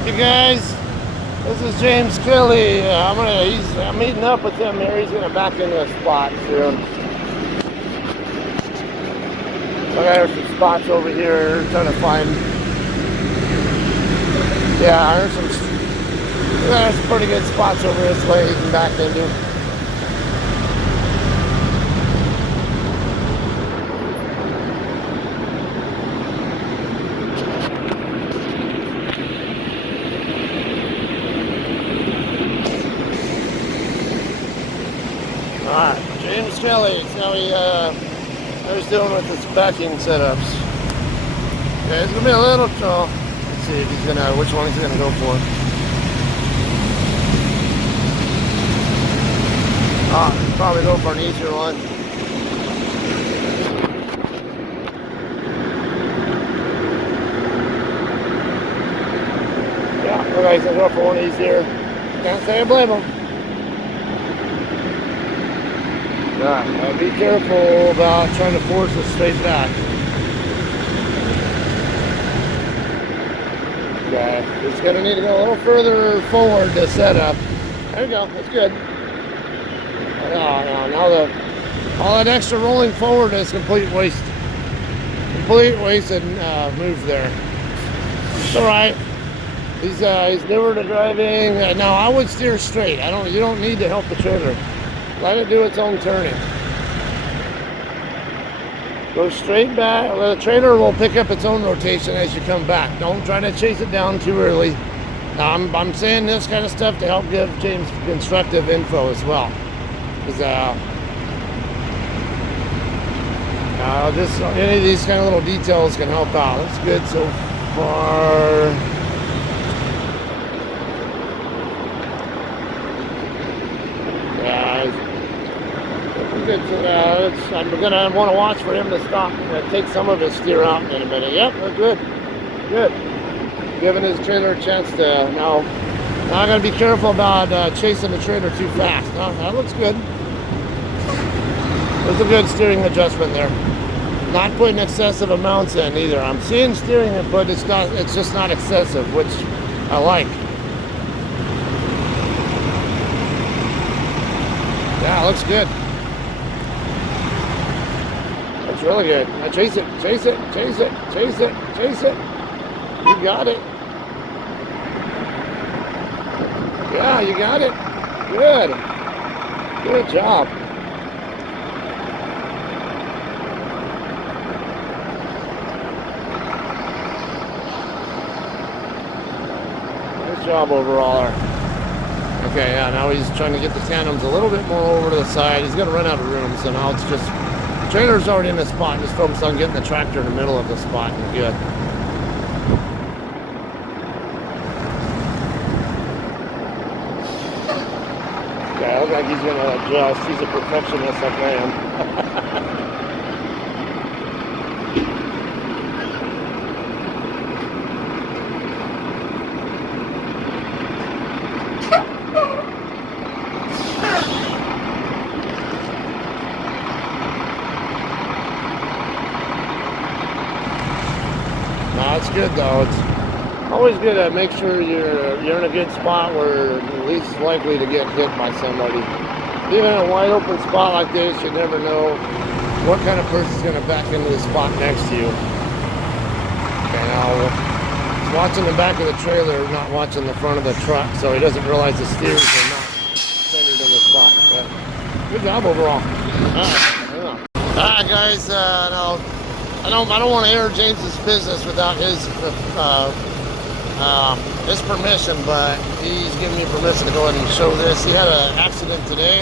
Hey guys, this is James Kelley. I'm meeting up with him here. He's gonna back into a spot soon. So there's some spots over here trying to find. Yeah, there's some pretty good spots over this way he can back into. Alright, James Kelley, how he's doing with his backing setups. Yeah, it's gonna be a little tall. Let's see if which one he's gonna go for. Probably go for an easier one. Yeah, okay, he's gonna go for one easier. Can't say I blame him. Now be careful about trying to force it straight back. Okay, it's going to need to go a little further forward to set up. There you go, that's good. Now all that extra rolling forward is complete waste. Complete wasted move there. It's all right. He's newer to driving. Now I would steer straight. You don't need to help the trailer. Let it do its own turning. Go straight back. The trailer will pick up its own rotation as you come back. Don't try to chase it down too early. Now, I'm saying this kind of stuff to help give James constructive info as well. Because any of these kind of little details can help out. That's good so far. I'm gonna want to watch for him to stop and take some of his steer out in a minute. Yep, we're good. Good. Giving his trailer a chance to now I gotta be careful about chasing the trailer too fast. That looks good. There's a good steering adjustment there. Not putting excessive amounts in either. I'm seeing steering it, but it's just not excessive, which I like. Yeah, it looks good. It's really good. Now chase it, chase it, chase it, chase it, chase it. You got it. Yeah, you got it. Good. Good job. Nice job overall. Okay, yeah, now he's trying to get the tandems a little bit more over to the side. He's going to run out of room, so now it's just... trailer's already in the spot. Just focus on getting the tractor in the middle of the spot and good. Yeah, I look like he's gonna adjust. He's a perfectionist like I am. It's good though. It's always good to make sure you're in a good spot where you're least likely to get hit by somebody. Even in a wide open spot like this, you never know what kind of person's going to back into the spot next to you. Okay, now he's watching the back of the trailer, not watching the front of the truck, so he doesn't realize the steers are not centered in the spot. But good job overall. Alright, guys. Now. I don't want to air James's business without his permission, but he's given me permission to go ahead and show this. He had an accident today.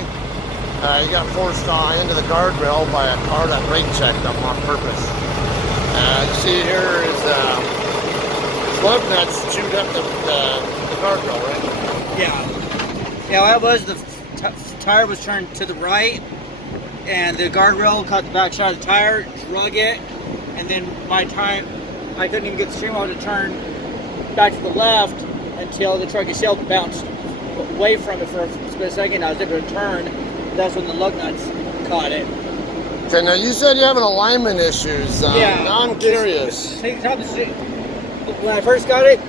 He got forced into the guardrail by a car that brake checked him on purpose. You see here his lug nuts chewed up the guardrail, right? Yeah. Yeah, what it was, the tire was turned to the right, and the guardrail caught the back side of the tire, drug it. And then by the time I couldn't even get the steering wheel to turn back to the left until the truck itself bounced away from it for a split second. I was able to turn. That's when the lug nuts caught it. Okay, now you said you're having alignment issues. Yeah. Now I'm curious. When I first got it,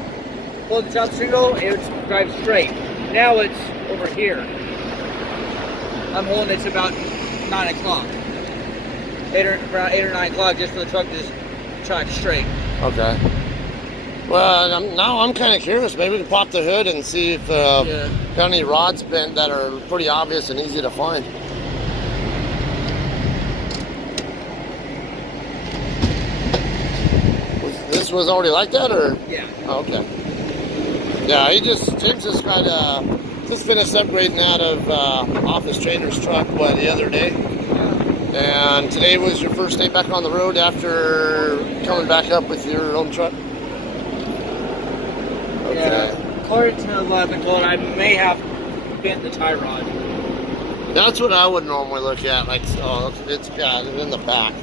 pull the top single, it would drive straight. Now it's over here. I'm holding it to about 9 o'clock. Around 8 or 9 o'clock, just for the truck to just track straight. Okay. Well, now I'm kind of curious. Maybe we can pop the hood and see if got any rods bent that are pretty obvious and easy to find. This was already like that, or? Yeah. Oh, okay. Yeah, James just got just finished upgrading out of office trainer's truck the other day. Yeah. And today was your first day back on the road after coming back up with your own truck? Okay. Yeah. According to what I've been told, I may have bent the tie rod. That's what I would normally look at. Like, oh, it's in the back.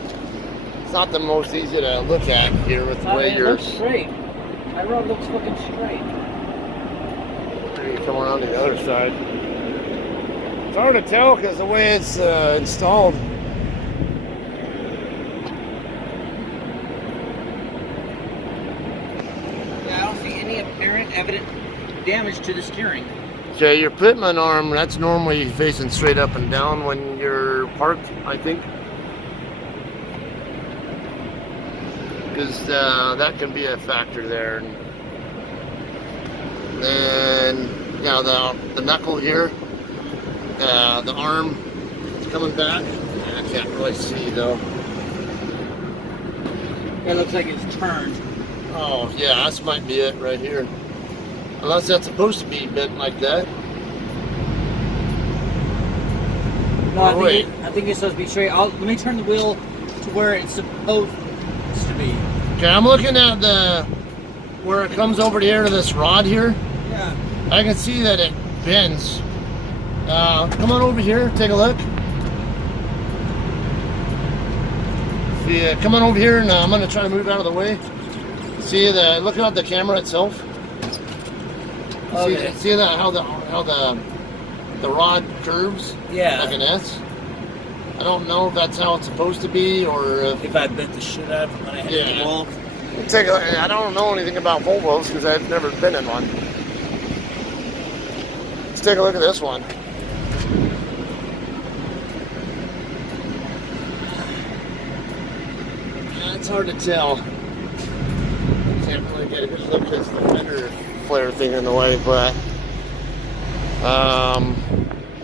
It's not the most easy to look at here with the way it you're. looks straight. My rod looks fucking straight. Maybe come around to the other side. It's hard to tell because the way it's installed. Yeah, I don't see any apparent evident damage to the steering. Okay, your Pitman arm, that's normally facing straight up and down when you're parked, I think. Because that can be a factor there. And then, yeah, the knuckle here, the arm is coming back. I can't really see though. It looks like it's turned. Oh, yeah, this might be it right here. Unless that's supposed to be bent like that. No, I think it's supposed to be straight. Let me turn the wheel to where it's supposed to be. Okay, I'm looking at where it comes over here to this rod here. Yeah. I can see that it bends. Come on over here, take a look. See, come on over here, and I'm going to try to move out of the way. See look at the camera itself. Okay. See that how the rod curves? Yeah. Like an S. I don't know if that's how it's supposed to be, or if I bent the shit out of it when I hit the wall. I don't know anything about Volvos because I've never been in one. Let's take a look at this one. It's hard to tell. Can't really get a good look because the fender flare thing in the way, but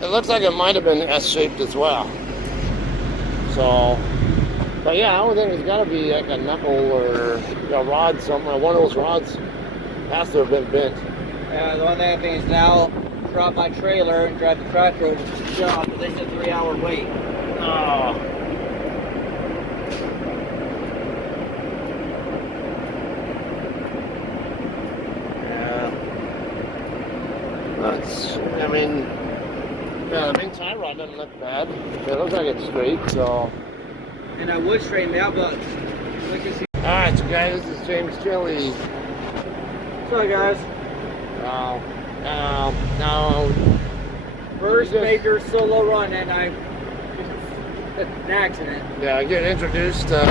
it looks like it might have been S-shaped as well. So, but yeah, I would think it's got to be like a knuckle or a rod, something. One of those rods has to have been bent. Yeah, the one thing I think is now drop my trailer and drive the tractor over to the shop, but there's a 3-hour wait. Oh. I mean, yeah, the main tie rod doesn't look bad. It looks like it's straight, so. And I would straighten it out, but like you see. Alright, so guys, this is James Kelley. What's up, guys? Now, first major solo run, and I'm an accident. Yeah, I get introduced to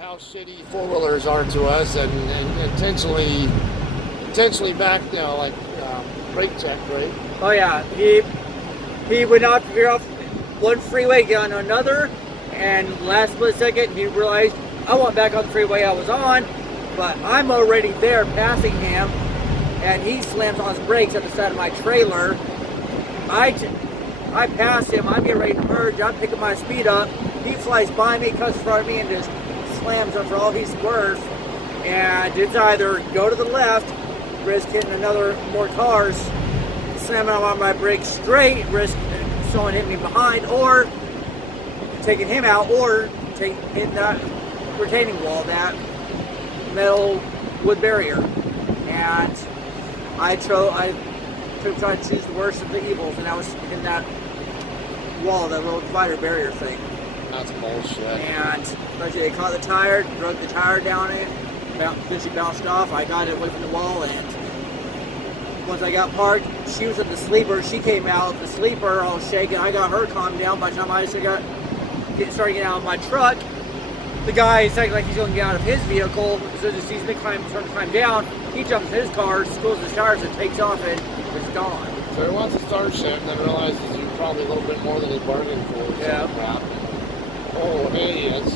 how shitty four-wheelers are to us, and intentionally back, like brake check, right? Oh yeah, he would not veer off one freeway, get on another, and last split second he realized I went back on the freeway I was on, but I'm already there passing him, and he slams on his brakes at the side of my trailer. I pass him, I'm getting ready to merge, I'm picking my speed up, he flies by me, cuts in front of me, and just slams up for all he's worth, and it's either go to the left, risk hitting more cars, slamming on my brakes straight, risk someone hitting me behind, or taking him out, or hitting that retaining wall, that metal wood barrier. And I tried to choose the worst of the evils, and I was in that wall, that little divider barrier thing. That's bullshit. And eventually they caught the tire, drug the tire down it, eventually bounced off. I got it away from the wall, and once I got parked, she was at the sleeper. She came out the sleeper, all shaking. I got her calmed down. By the time I started getting out of my truck, the guy is acting like he's going to get out of his vehicle. So as he sees me trying to climb down, he jumps in his car, schools his tires, and takes off, and it's gone. So he wants to start shit and then realizes you're probably a little bit more than he bargained for. Yeah. Crap. Oh, here he is.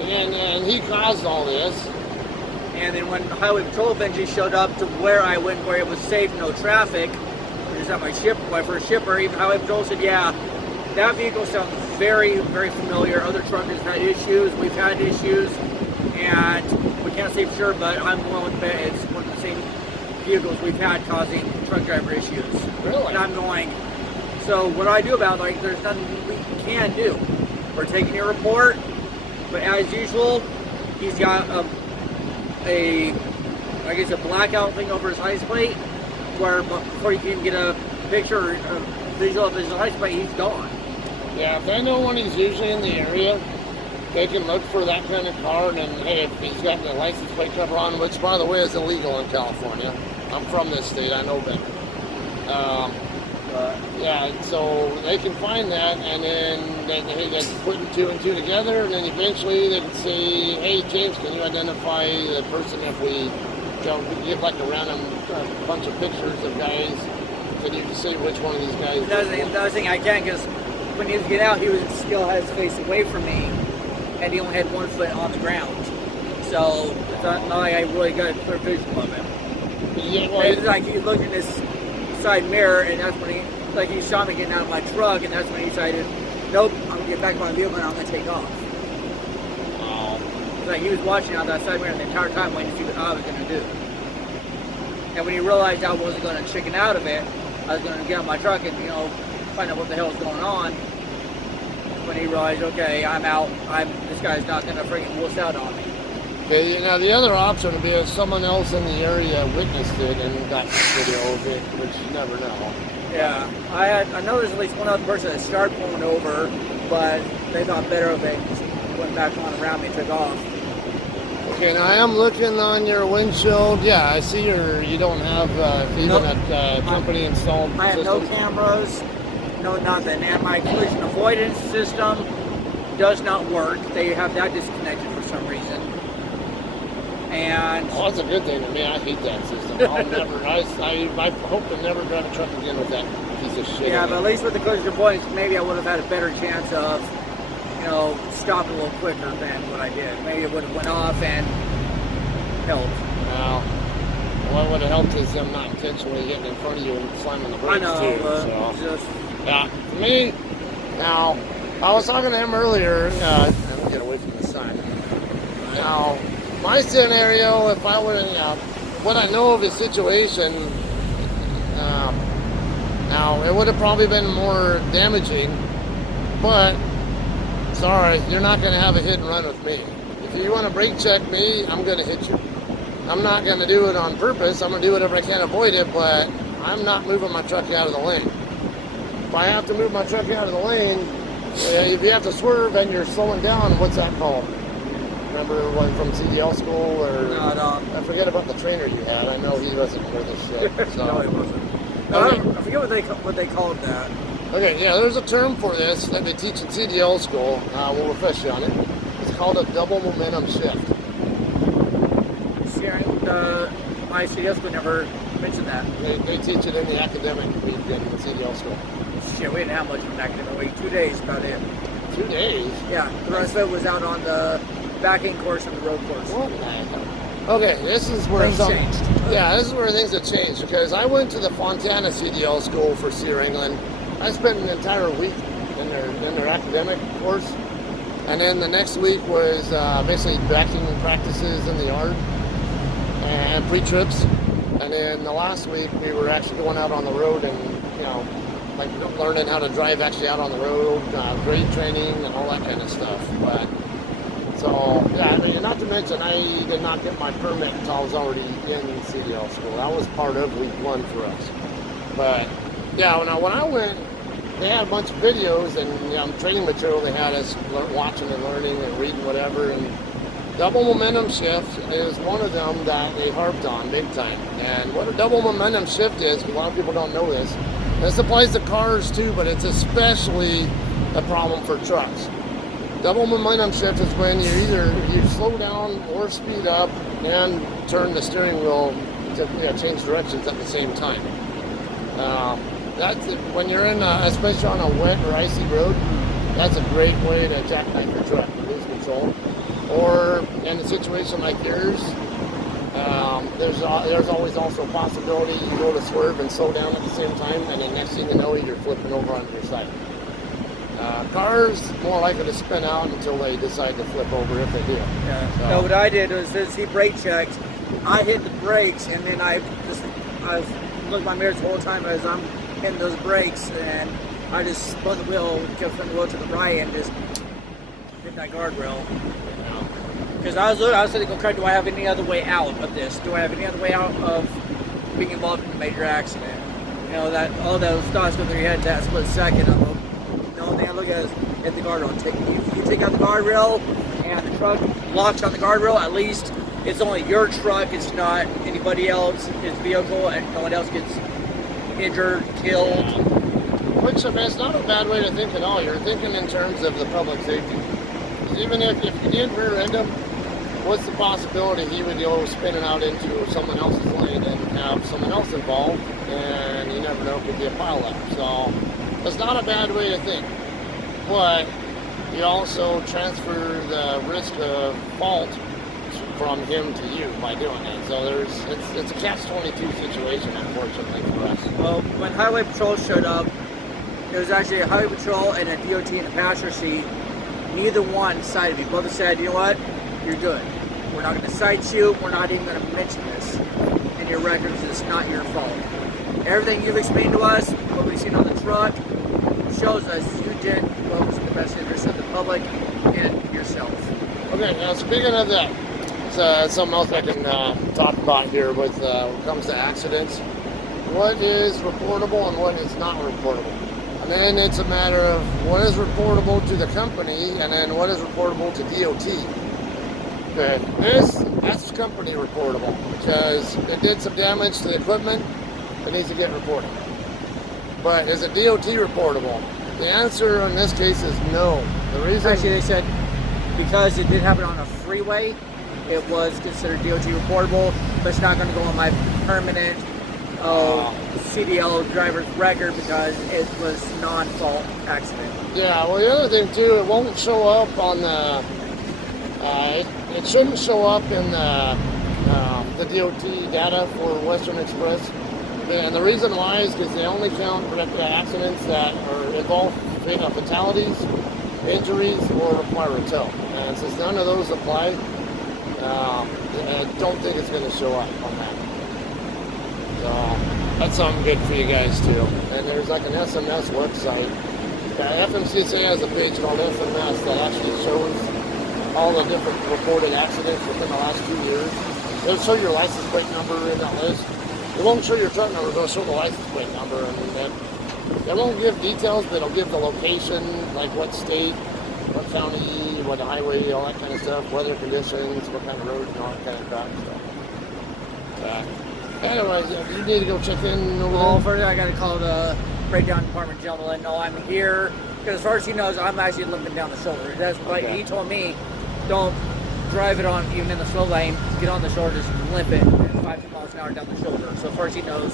And he caused all this. And then when Highway Patrol eventually showed up to where I went, where it was safe, no traffic, which is at my first shipper, even Highway Patrol said, yeah, that vehicle sounds very, very familiar. Other truckers had issues, we've had issues, and we can't say for sure, but I'm willing to bet it's one of the same vehicles we've had causing truck driver issues. Really? And I'm going, so what do I do about it? Like, there's nothing we can do. We're taking your report, but as usual, he's got a blackout thing over his license plate, where before you can get a picture or a visual of his license plate, he's gone. Yeah, if they know when he's usually in the area, they can look for that kind of car, and then, hey, if he's got the license plate cover on, which, by the way, is illegal in California. I'm from this state, I know better. Yeah, so they can find that, and then they're putting two and two together, and then eventually they can say, hey, James, can you identify the person if we give like a random bunch of pictures of guys? Can you say which one of these guys? The other thing I can't, because when he was getting out, he was still had his face away from me, and he only had 1 foot on the ground. So it's not like I really got a clear vision of him. Yeah, well, it's like he looked in his side mirror, and that's when he saw me getting out of my truck, and that's when he decided, nope, I'm gonna get back in my vehicle and I'm gonna take off. Oh. Like he was watching out that side mirror the entire time waiting to see what I was gonna do. And when he realized I wasn't gonna chicken out of it, I was gonna get out of my truck and, find out what the hell was going on. When he realized, okay, I'm out, this guy's not gonna freaking wuss out on me. Okay, now the other option would be if someone else in the area witnessed it and got video of it, which you never know. Yeah, I know there's at least one other person that started pulling over, but they thought better of it, just went back on around me and took off. Okay, now I am looking on your windshield. Yeah, I see you don't have even a company installed I have system. no cameras, no nothing, and my collision avoidance system does not work. They have that disconnected for some reason. And that's a good thing to me. I hate that system. I'll never. I hope to never drive a truck again with that piece of shit. Yeah, but at least with the collision avoidance, maybe I would have had a better chance of, stopping a little quicker than what I did. Maybe it would have went off and helped. Well, what would have helped is them not intentionally getting in front of you and slamming the brakes too. Yeah, for me. Now, I was talking to him earlier. Let me get away from the sun. Now, my scenario, if I were, what I know of his situation, now it would have probably been more damaging, but sorry, you're not going to have a hit and run with me. If you want to brake check me, I'm going to hit you. I'm not going to do it on purpose. I'm going to do whatever I can to avoid it, but I'm not moving my truck out of the lane. If I have to move my truck out of the lane, if you have to swerve and you're slowing down, what's that called? Remember one from CDL school, or no, I don't. I forget about the trainer you had. I know he wasn't for this shit. So. No, he wasn't. Okay. I forget what they called that. Okay, yeah, there's a term for this that they teach in CDL school. We'll refresh you on it. It's called a double momentum shift. My CDL school never mentioned that. They teach it in the academic week in CDL school. Shit, we didn't have much of an academic week. 2 days, about it. 2 days? Yeah, the rest of it was out on the backing course and the road course. What the hell? Okay, this is where things changed. Yeah, this is where things have changed, because I went to the Fontana CDL school for Sear England. I spent an entire week in their academic course, and then the next week was basically backing practices in the yard and pre-trips, and then the last week we were actually going out on the road and like learning how to drive actually out on the road, grade training and all that kind of stuff. But so yeah, I mean, not to mention I did not get my permit until I was already in CDL school. That was part of week 1 for us. But yeah, when I went, they had a bunch of videos and training material they had us watching and learning and reading whatever. And double momentum shift is one of them that they harped on big time. And what a double momentum shift is, a lot of people don't know this. This applies to cars too, but it's especially a problem for trucks. Double momentum shift is when you slow down or speed up and turn the steering wheel to change directions at the same time. That's when you're in, especially on a wet or icy road. That's a great way to jackknife your truck, lose control. Or in a situation like yours, there's always also a possibility you go to swerve and slow down at the same time, and then next thing you know, you're flipping over onto your side. Cars more likely to spin out until they decide to flip over, if they do. Yeah. So. No, what I did was, as he brake checked, I hit the brakes, and then I looked at my mirrors the whole time as I'm hitting those brakes, and I just spun the wheel, kept spinning the wheel to the right, and just hit that guardrail. Because I was thinking, okay, do I have any other way out of this? Do I have any other way out of being involved in a major accident? You know, that all those thoughts go through your head that split second. I'm like, the only thing I look at is hit the guardrail. You take out the guardrail, and the truck locks on the guardrail. At least it's only your truck. It's not anybody else's vehicle, and no one else gets injured, killed. Which, I mean, it's not a bad way to think at all. You're thinking in terms of the public safety. Even if you did rear end him, what's the possibility he would go spinning out into someone else's lane and have someone else involved, and you never know, it could be a pileup. So it's not a bad way to think, but you also transfer the risk of fault from him to you by doing it. So it's a catch-22 situation, unfortunately for us. Well, when Highway Patrol showed up, there was actually a Highway Patrol and a DOT in the passenger seat. Neither one sided me. Both said, you know what, you're good. We're not going to cite you. We're not even going to mention this in your records. It's not your fault. Everything you've explained to us, what we've seen on the truck, shows us you did what was in the best interest of the public and yourself. Okay, now speaking of that, it's something else I can talk about here with when it comes to accidents. What is reportable and what is not reportable? And then it's a matter of what is reportable to the company and then what is reportable to DOT. Okay, that's company reportable because it did some damage to the equipment. It needs to get reported. But is it DOT reportable? The answer in this case is no. The reason actually they said because it did happen on a freeway, it was considered DOT reportable, but it's not going to go on my permanent CDL driver's record because it was non-fault accident. Yeah, well the other thing too, it won't show up on the, it shouldn't show up in the DOT data for Western Express. And the reason why is because they only count accidents that involve fatalities, injuries, or require a tow. And since none of those apply, I don't think it's going to show up on that. So that's something good for you guys too. And there's like an SMS website. FMCSA has a page called SMS that actually shows all the different reported accidents within the last 2 years. It'll show your license plate number in that list. It won't show your truck number, it'll show the license plate number. And it won't give details, but it'll give the location, like what state, what county, what highway, all that kind of stuff, weather conditions, what kind of roads, and all that kind of crap. So, anyways, you need to go check in over Well, there. first I got to call the breakdown department gentleman and let know I'm here. Because as far as he knows, I'm actually limping down the shoulder. That's what he told me. Don't drive it on even in the slow lane. Get on the shoulder, just limp it at 5 miles an hour down the shoulder. So first he knows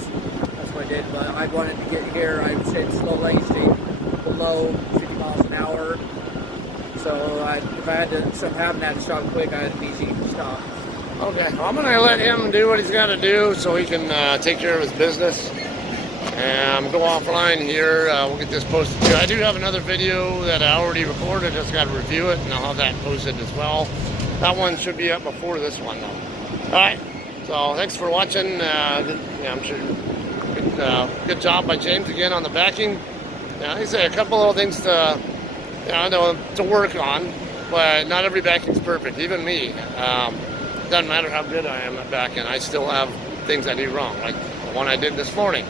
that's what I did. But I wanted to get here. I said slow lane, stay below 50 miles an hour. So if I had to something happen, I had to stop quick. I had an easy stop. Okay, well, I'm going to let him do what he's got to do so he can take care of his business. And go offline here. We'll get this posted too. I do have another video that I already recorded. Just got to review it, and I'll have that posted as well. That one should be up before this one, though. All right. So thanks for watching. I'm sure good job by James again on the backing. Like I say, a couple little things to work on, but not every backing's perfect. Even me. Doesn't matter how good I am at backing. I still have things I do wrong, like the one I did this morning.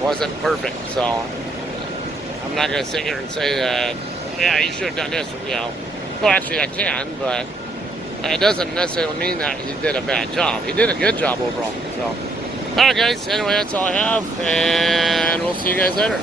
Wasn't perfect, so I'm not going to sit here and say that, yeah, you should have done this, Well, actually I can, but it doesn't necessarily mean that he did a bad job. He did a good job overall, so. All right, guys, anyway, that's all I have, and we'll see you guys later.